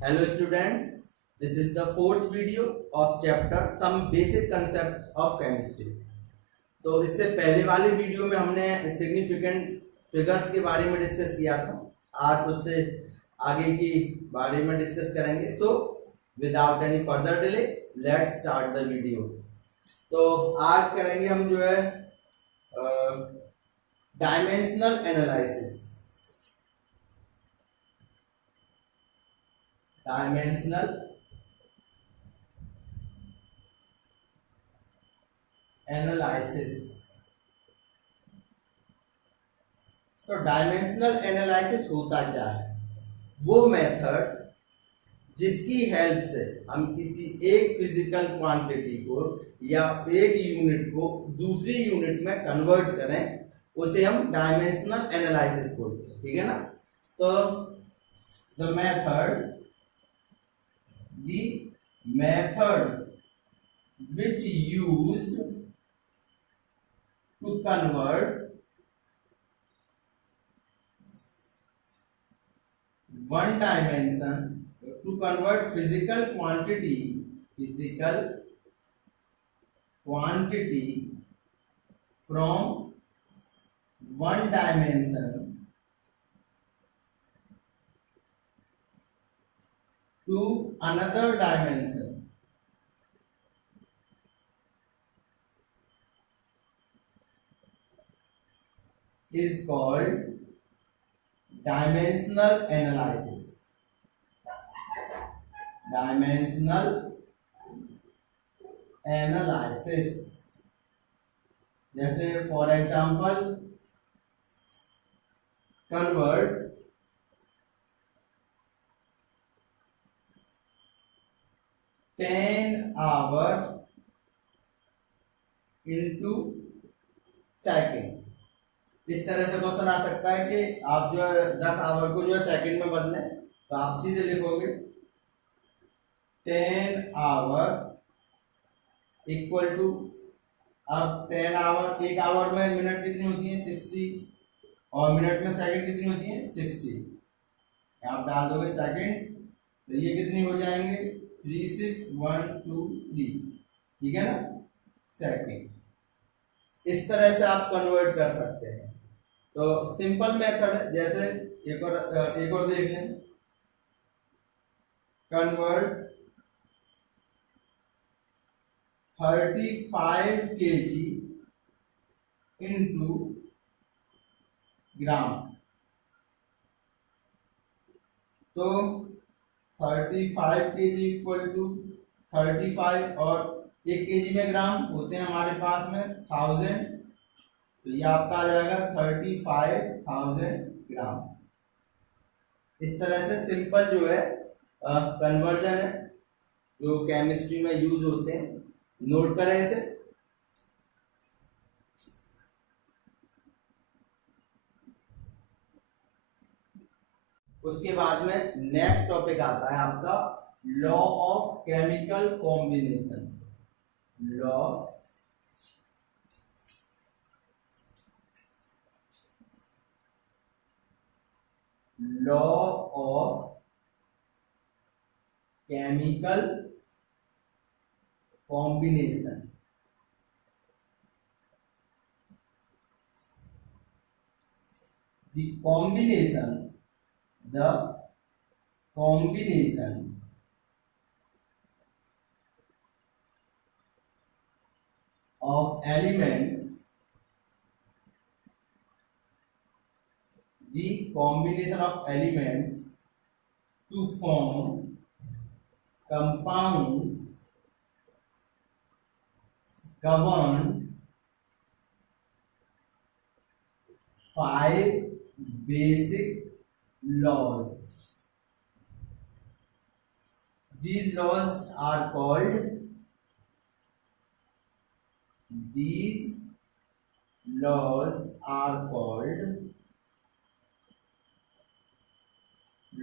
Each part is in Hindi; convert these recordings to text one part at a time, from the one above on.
Hello students, this is the fourth video of chapter Some Basic Concepts of Chemistry। तो इससे पहले वाले वीडियो में हमने सिग्निफिकेंट फिगर्स के बारे में डिस्कस किया था। आज उससे आगे की बारे में डिस्कस करेंगे। So without any further delay let's start the video. तो आज करेंगे हम जो है डायमेंशनल एनालिसिस। Dimensional analysis. तो डायमेंशनल एनालिसिस होता क्या है? वो मेथड जिसकी हेल्प से हम किसी एक फिजिकल क्वांटिटी को या एक यूनिट को दूसरी यूनिट में कन्वर्ट करें, उसे हम डायमेंशनल एनालिसिस बोलते हैं। ठीक है ना? तो the method which used to convert one dimension to convert physical quantity from one dimension to another dimension is called dimensional analysis। Dimensional analysis जैसे for example convert 10 hour into second. इस तरह से क्वेश्चन आ सकता है कि आप जो है 10 आवर को जो है सेकंड में बदलें, तो आप सीधे लिखोगे 10 आवर इक्वल टू, अब 10 आवर, एक आवर में मिनट कितनी होती है 60 और मिनट में सेकंड कितनी होती है 60। आप डाल दोगे सेकंड तो ये कितनी हो जाएंगे 3 6 1 2 3। ठीक है ना? सेकंड। इस तरह से आप कन्वर्ट कर सकते हैं। तो सिंपल मेथड है। जैसे एक और देख लें, कन्वर्ट 35 kg इंटू ग्राम। तो 35 kg इक्वल टू 35 और 1 kg में ग्राम होते हैं हमारे पास में 1000, तो ये आपका आ जाएगा 35,000 ग्राम। इस तरह से सिंपल जो है कन्वर्जन है जो केमिस्ट्री में यूज होते हैं। नोट करें इसे। उसके बाद में नेक्स्ट टॉपिक आता है आपका law of chemical combination. Law of chemical combination. the combination of elements, to form compounds governed 5 basic laws। These laws are called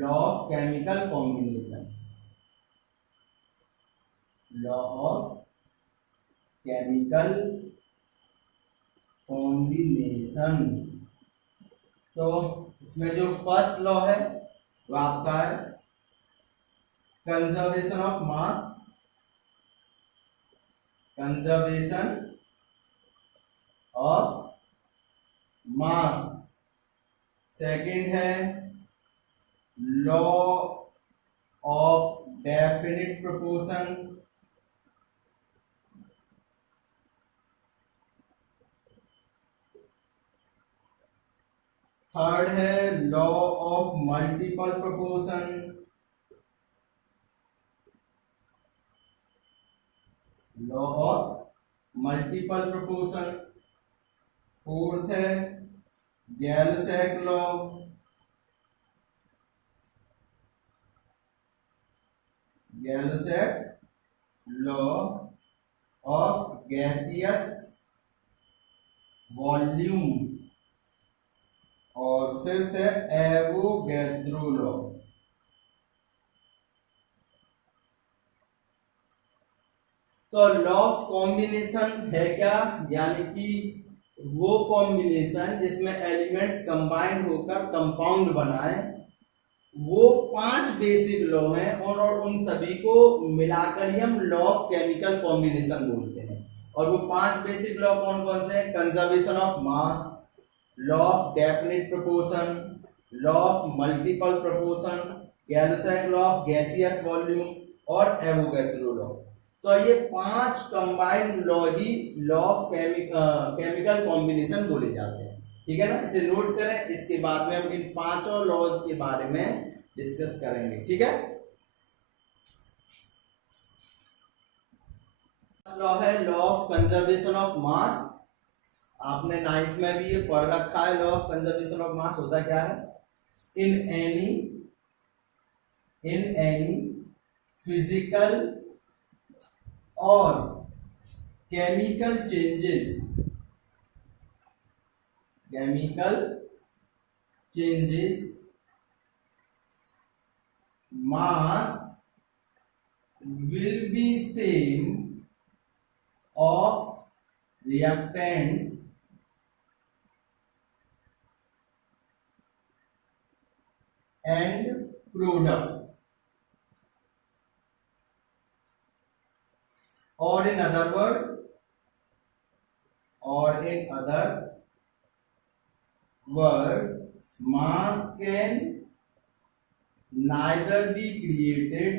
law of chemical combination। law of chemical combination. तो इसमें जो फर्स्ट लॉ है वो आपका है conservation of mass, conservation of mass. Second है law of definite proportion, third है law of multiple proportion, law of multiple proportion. Fourth है Gay Lussac law, Gay Lussac law of gaseous volume, और फिफ्थ है एवोगैड्रो लॉ। तो लॉ ऑफ कॉम्बिनेशन है क्या, यानी कि वो कॉम्बिनेशन जिसमें एलिमेंट्स कंबाइन होकर कंपाउंड बनाए, वो 5 बेसिक लॉ हैं और उन सभी को मिलाकर ही हम लॉ ऑफ केमिकल कॉम्बिनेशन बोलते हैं। और वो 5 बेसिक लॉ कौन कौन से हैं? Conservation of mass, law of definite proportion, law of multiple proportion, Gay Lussac law of gaseous volume और एवोगैड्रो लॉ। तो ये 5 कंबाइंड लॉ ही लॉ ऑफ केमिकल कॉम्बिनेशन बोले जाते हैं। ठीक है ना, इसे नोट करें, इसके बाद में हम इन 5 लॉज के बारे में डिस्कस करेंगे। ठीक है, लॉ है लॉ ऑफ कंजर्वेशन ऑफ मास। आपने 9th में भी ये पढ़ रखा है। लॉ ऑफ कंजर्वेशन ऑफ मास होता क्या है? इन एनी फिजिकल और chemical changes mass will be same of reactants and products, or in other word mass can neither be created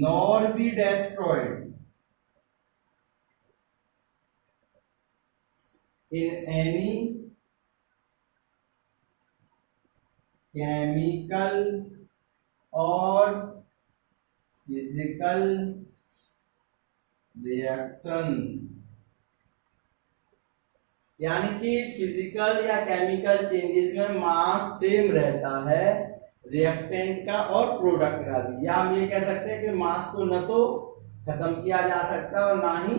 nor be destroyed in any chemical or physical reaction। यानी कि फिजिकल या केमिकल चेंजेस में मास सेम रहता है रिएक्टेंट का और प्रोडक्ट का भी। या हम ये कह सकते हैं कि मास को न तो खत्म किया जा सकता और ना ही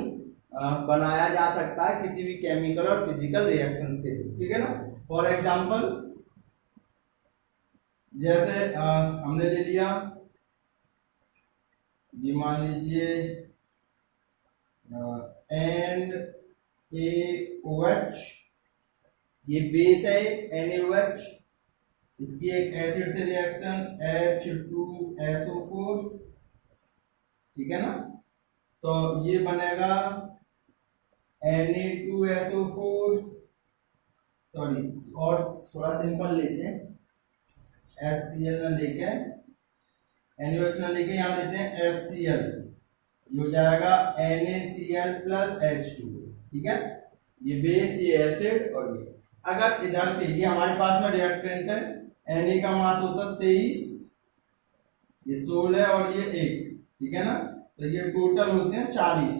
बनाया जा सकता है किसी भी केमिकल और फिजिकल रिएक्शंस के लिए। ठीक है ना, फॉर एग्जांपल जैसे हमने ले लिया, ये मान लीजिए NaOH, ये बेस है NaOH, इसकी एक एसिड से रिएक्शन H2SO4। ठीक है ना, तो ये बनेगा Na2SO4, सॉरी और थोड़ा सिंपल लेते हैं, HCl में लेके NaOH में लेके यहाँ लेते हैं HCl, ये हो जाएगा NaCl प्लस H2। ठीक है, ये बेस, ये एसिड और ये। अगर इधर पे ये हमारे पास में रिएक्टेंट है, Na का मास होता है 23, ये 16 और ये 1। ठीक है ना, तो ये टोटल होते हैं 40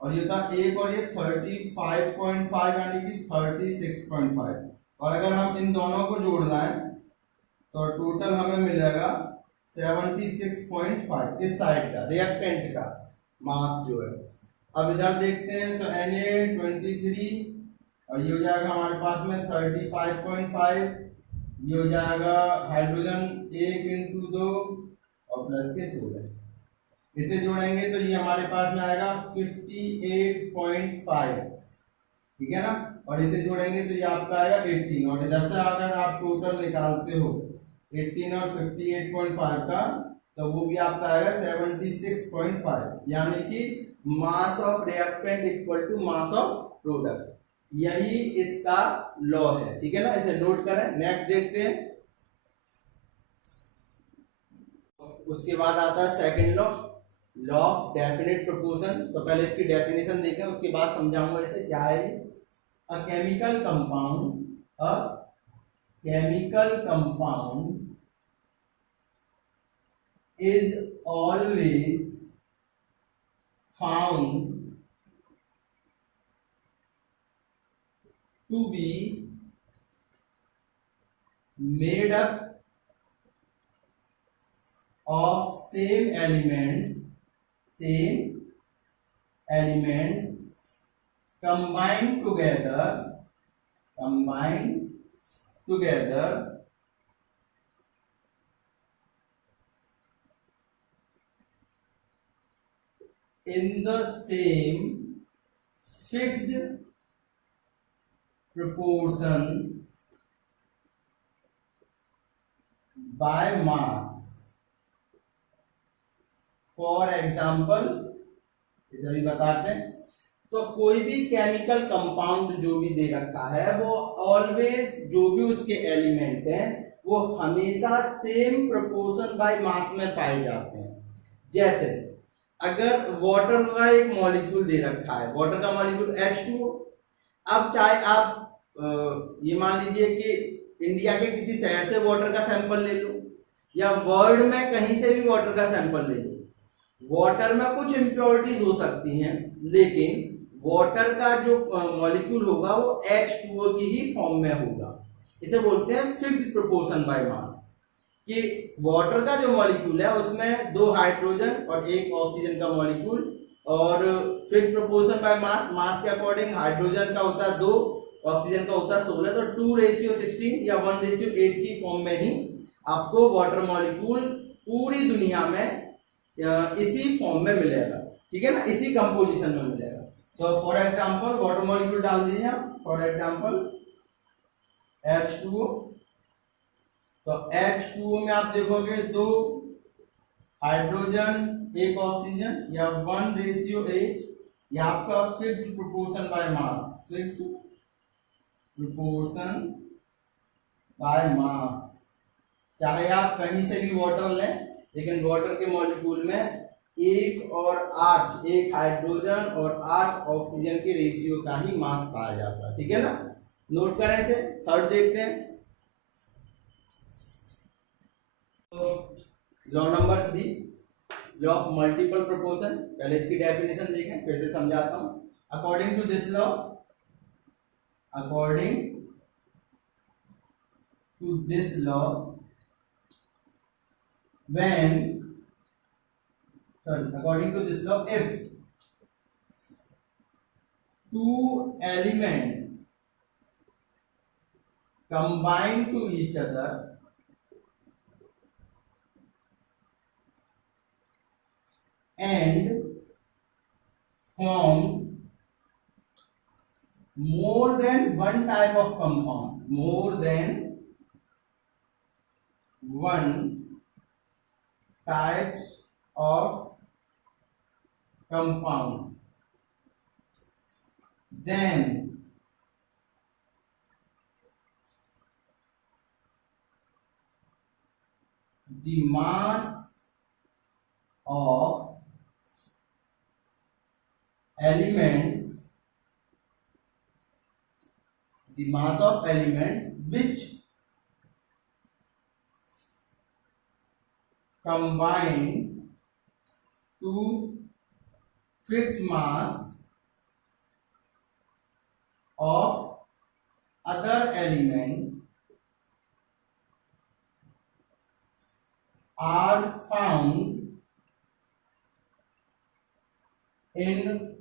और ये था 1 और ये 35.5 यानी कि 36.5। और अगर हम इन दोनों को जोड़ना है तो टोटल हमें मिलेगा 76.5 इस साइड का रिएक्टेंट का मास जो है। अब इधर देखते हैं तो Na23 और ये हो जाएगा हमारे पास में 35.5, ये हो जाएगा हाइड्रोजन 1 × 2 और प्लस के 16, इसे जोड़ेंगे तो ये हमारे पास में आएगा 58.5। ठीक है ना, और इसे जोड़ेंगे तो ये आपका आएगा 18, और इधर से अगर आप टोटल निकालते हो 18 और 58.5 का, तो वो भी आपका आएगा 76.5, यानी कि mass of reactant equal to mass of product. यही इसका लॉ है, ठीक है ना, इसे नोट करें। नेक्स्ट देखते हैं, उसके बाद आता है second law, law of definite proportion. तो पहले इसकी डेफिनेशन देखें, उसके बाद समझाऊंगा इसे क्या है। A chemical compound is always found to be made up of same elements combined together in the same fixed proportion by mass। For example, इसे भी बताते हैं। तो कोई भी केमिकल कंपाउंड जो भी दे रखा है, वो ऑलवेज जो भी उसके एलिमेंट हैं वो हमेशा सेम प्रोपोर्शन बाय मास में पाए जाते हैं। जैसे अगर वाटर का एक मॉलिक्यूल दे रखा है, वाटर का मॉलिक्यूल H2O, अब चाहे आप ये मान लीजिए कि इंडिया के किसी शहर से वाटर का सैंपल ले लो, या वर्ल्ड में कहीं से भी वाटर का सैंपल ले लो, वाटर में कुछ इम्प्योरिटीज हो सकती हैं, लेकिन वाटर का जो मॉलिक्यूल होगा वो H2O की ही फॉर्म में होगा। इसे बोलते हैं फिक्स्ड प्रोपोर्शन बाय मास, कि वाटर का जो मॉलिक्यूल है उसमें 2 हाइड्रोजन और 1 ऑक्सीजन का मॉलिक्यूल, और फिक्स्ड प्रोपोर्शन बाय मास, मास के अकॉर्डिंग हाइड्रोजन का होता है 2, ऑक्सीजन का होता है 16, तो 2:16 या 1:8 की फॉर्म में ही आपको वाटर मॉलिक्यूल पूरी दुनिया में इसी फॉर्म में मिलेगा, ठीक है ना, इसी कंपोजिशन में मिलेगा। तो फॉर एग्जांपल वाटर मॉलिक्यूल डाल दीजिए आप, फॉर एग्जांपल H2O। तो H2O में आप देखोगे 2 हाइड्रोजन 1 ऑक्सीजन, या 1:8, ये आपका fixed proportion by mass, fixed proportion by mass. चाहे आप कहीं से भी वाटर लें, लेकिन वाटर के मॉलिक्यूल में 1 और 8, 1 हाइड्रोजन और 8 ऑक्सीजन के रेशियो का ही मास पाया जाता है, ठीक है ना, नोट करें इसे। थर्ड देखते हैं, तो law number 3, law of multiple proportion. पहले इसकी डेफिनेशन देखें, फिर से समझाता हूं। According to this law according to this law, if 2 elements combine to each other and form more than one type of compound, types of compound, then the mass of elements which combine to fixed mass of other element are found in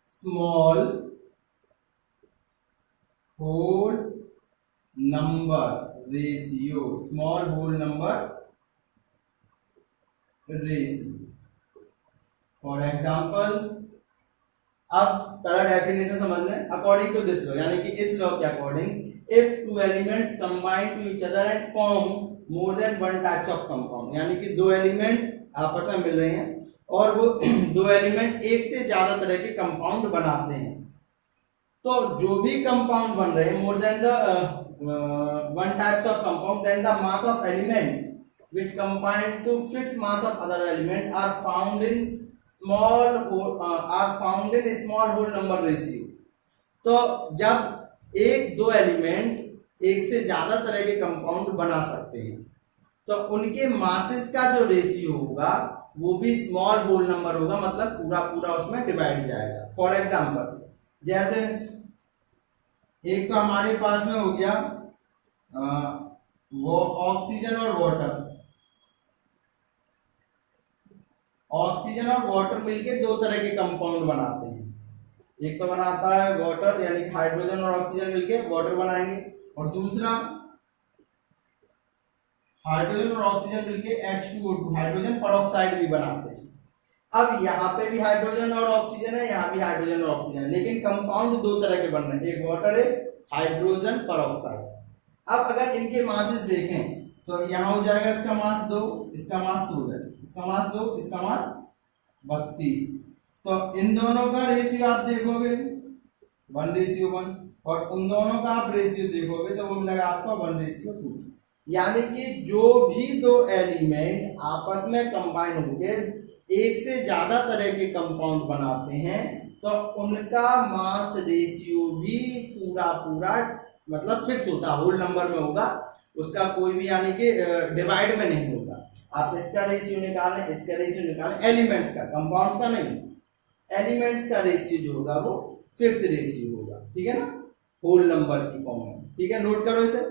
small whole number ratio, for example, अब पहला डेफिनेशन समझ लें। अकॉर्डिंग टू दिस लॉ, यानी कि इस लॉ के according if two elements combine to each other and form more than one types of compound, यानी कि दो एलिमेंट आपस में मिल रहे हैं और वो दो एलिमेंट एक से ज्यादा तरह के कंपाउंड बनाते हैं, तो जो भी कंपाउंड बन रहे हैं more than the one types of compound, then the mass of element which combine to fixed mass of other element are found in small whole number ratio। तो जब एक दो एलिमेंट एक से ज्यादा तरह के कंपाउंड बना सकते हैं तो उनके मासेस का जो रेशियो होगा वो भी स्मॉल होल नंबर होगा, मतलब पूरा पूरा उसमें डिवाइड जाएगा। फॉर एग्जाम्पल, जैसे एक तो हमारे पास में हो गया वो ऑक्सीजन और वाटर। ऑक्सीजन और वाटर मिलके दो तरह के कंपाउंड बनाते हैं। एक तो बनाता है वाटर, यानी हाइड्रोजन और ऑक्सीजन मिलके वाटर बनाएंगे, और दूसरा हाइड्रोजन और ऑक्सीजन मिलके H2O2 हाइड्रोजन परऑक्साइड भी बनाते हैं। अब यहाँ पे भी हाइड्रोजन और ऑक्सीजन है, यहाँ भी हाइड्रोजन और ऑक्सीजन है, लेकिन कंपाउंड दो तरह के बन रहे हैं, एक वाटर है, हाइड्रोजन परऑक्साइड। अब अगर इनके मासेस देखें तो यहाँ हो जाएगा इसका मास 2, इसका मास 16, इसका मास 2, इसका मास 32। तो इन दोनों का रेशियो आप देखोगे 1:1, और उन दोनों का आप रेशियो देखोगे तो वो मिलेगा आपका 1:2। यानी कि जो भी दो एलिमेंट आपस में कंबाइन होकर एक से ज्यादा तरह के कंपाउंड बनाते हैं तो उनका मास रेशियो भी पूरा पूरा मतलब फिक्स होता है, होल नंबर में होगा, उसका कोई भी यानी कि डिवाइड में नहीं होगा। आप इसका रेशियो निकालें, इसका रेशियो निकालें, एलिमेंट्स का, कंपाउंड्स का नहीं, एलिमेंट्स का रेशियो जो होगा वो फिक्स रेशियो होगा, ठीक है ना, होल नंबर की फॉर्म में। ठीक है, नोट करो इसे।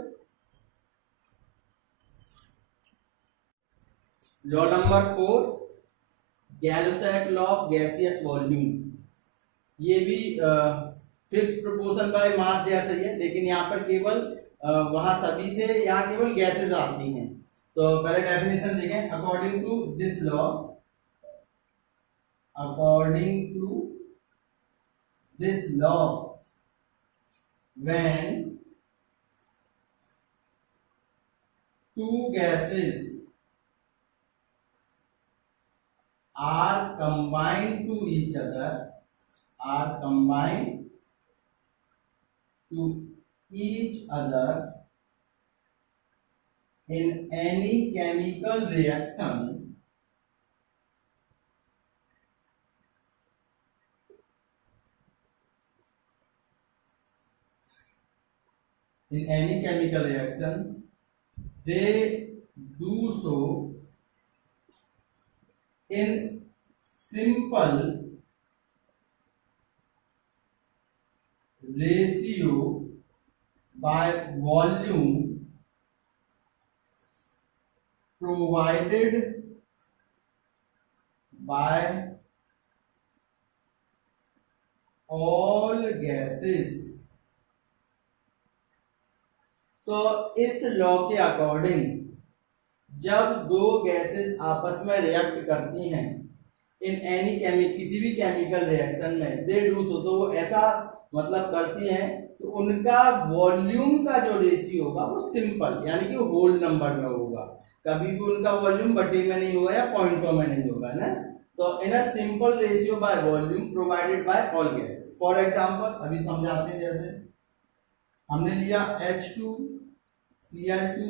Law number 4, Gay Lussac law of gaseous volume. ये भी फिक्स प्रोपोर्शन बाय मास जैसे ही है, लेकिन यहाँ पर केवल वहां सभी थे, यहाँ केवल गैसेस आती हैं। तो पहले डेफिनेशन देखें। According to this law, according to this law, when two gases are combined to each other, are combined to each other in any chemical reaction, in any chemical reaction they do so in simple ratio by volume provided by all gases। तो इस लॉ के अकॉर्डिंग जब दो गैसेस आपस में रिएक्ट करती हैं इन एनी किसी भी केमिकल रिएक्शन में, दे डू सो, तो वो ऐसा मतलब करती हैं तो उनका वॉल्यूम का जो रेशियो होगा वो सिंपल यानी कि होल नंबर में होगा, कभी भी उनका वॉल्यूम बटे में नहीं होगा या पॉइंटों में नहीं होगा ना। तो in a simple ratio by volume provided by all gases. For example अभी समझाते हैं, जैसे हमने लिया H2Cl2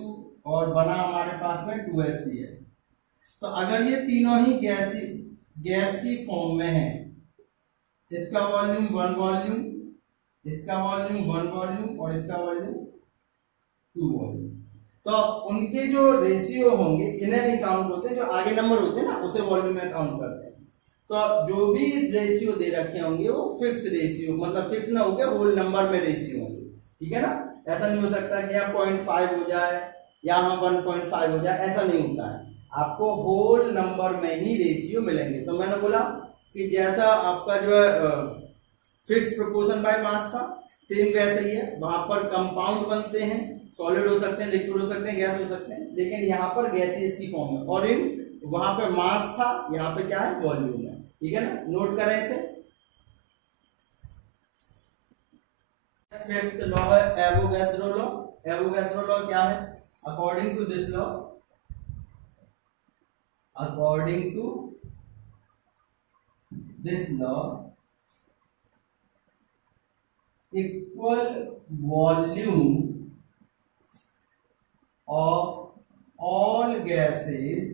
और बना हमारे पास में 2HCl। तो अगर ये तीनों ही गैस की फॉर्म में है, इसका वॉल्यूम 1 वॉल्यूम, इसका वॉल्यूम 1 वॉल्यूम और इसका वॉल्यूम 2 वॉल्यूम, तो उनके जो रेशियो होंगे इन्हें नहीं काउंट होते, जो आगे नंबर होते हैं ना उसे वॉल्यूम में काउंट करते हैं। तो जो भी रेशियो दे रखे होंगे वो फिक्स रेशियो मतलब फिक्स ना होके होल नंबर में रेशियो होंगे, ठीक है ना। ऐसा नहीं हो सकता कि यहाँ 0.5 हो जाए या 1.5 हो जाए, ऐसा नहीं होता है, आपको होल नंबर में ही रेशियो मिलेंगे। तो मैंने बोला कि जैसा आपका जो है फिक्स प्रोपोर्शन बाय मास था, सेम वैसे ही है, वहां पर कंपाउंड बनते हैं, सॉलिड हो सकते हैं, लिक्विड हो सकते हैं, गैस हो सकते हैं, लेकिन यहाँ पर गैसेस की फॉर्म में, और इन वहां पे मास था, यहाँ पे क्या है वॉल्यूम है। ठीक है ना, नोट करें इसे। फिफ्थ लॉ है एवोगैड्रो लॉ। एवोगैड्रो लॉ क्या है? According to this law, according to this law, equal volume of all gases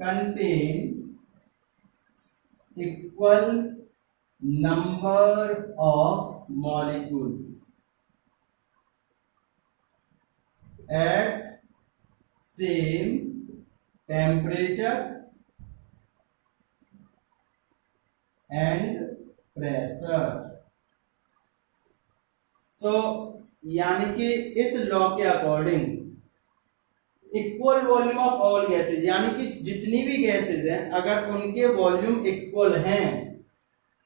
contain equal number of molecules at same temperature and pressure। तो यानी कि इस लॉ के according equal volume of all gases, यानी कि जितनी भी गैसेज हैं अगर उनके वॉल्यूम इक्वल हैं,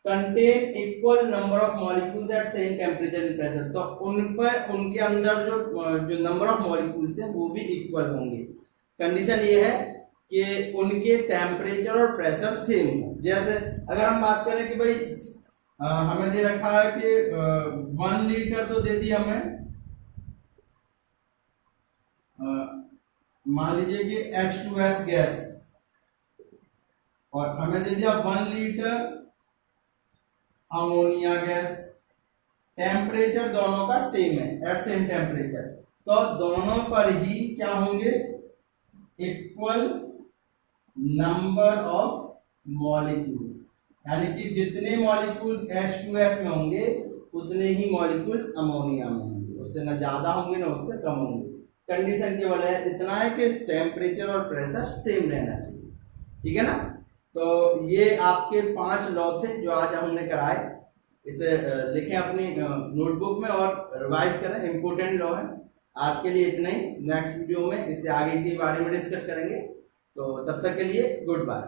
contain equal number of molecules at same temperature and pressure, तो उन पर उनके अंदर जो नंबर ऑफ मॉलिक्यूल्स हैं वो भी इक्वल होंगे। कंडीशन ये है कि उनके टेम्परेचर और प्रेशर सेम हो। जैसे अगर हम बात करें कि भाई हमें दे रखा है कि 1 लीटर तो दे दी हमें, मान लीजिए कि H2S गैस, और हमें दे दिया 1 लीटर अमोनिया गैस। टेम्परेचर दोनों का सेम है, एट सेम टेम्परेचर, तो दोनों पर ही क्या होंगे? इक्वल नंबर ऑफ मॉलिक्यूल्स, यानी कि जितने मॉलिक्यूल्स H2S में होंगे उतने ही मॉलिक्यूल्स अमोनिया में होंगे, उससे ना ज्यादा होंगे ना उससे कम होंगे। कंडीशन केवल है इतना है कि टेम्परेचर और प्रेशर सेम रहना चाहिए। ठीक है ना, तो ये आपके 5 लॉ थे जो आज हमने कराए। इसे लिखें अपनी नोटबुक में और रिवाइज करें, इंपॉर्टेंट लॉ है। आज के लिए इतना ही, नेक्स्ट वीडियो में इससे आगे के बारे में डिस्कस करेंगे। तो तब तक के लिए गुड बाय।